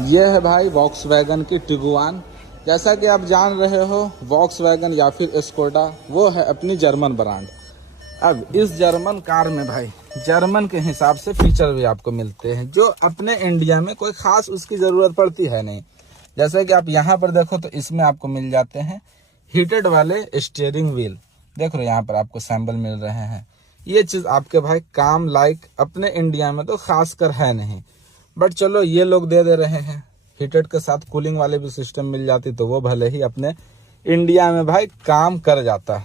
ये है भाई वॉक्सवैगन की टिगुआन। जैसा कि आप जान रहे हो, वॉक्सवैगन या फिर स्कोडा वो है अपनी जर्मन ब्रांड। अब इस जर्मन कार में भाई जर्मन के हिसाब से फीचर भी आपको मिलते हैं जो अपने इंडिया में कोई खास उसकी ज़रूरत पड़ती है नहीं। जैसे कि आप यहाँ पर देखो तो इसमें आपको मिल जाते हैं हीटेड वाले स्टीयरिंग व्हील। देख रहे हो यहाँ पर आपको सैंबल मिल रहे हैं। ये चीज़ आपके भाई काम लाइक अपने इंडिया में तो खास कर है नहीं, बट चलो ये लोग दे रहे हैं। हीटेड के साथ कूलिंग वाले भी सिस्टम मिल जाती तो वो भले ही अपने इंडिया में भाई काम कर जाता।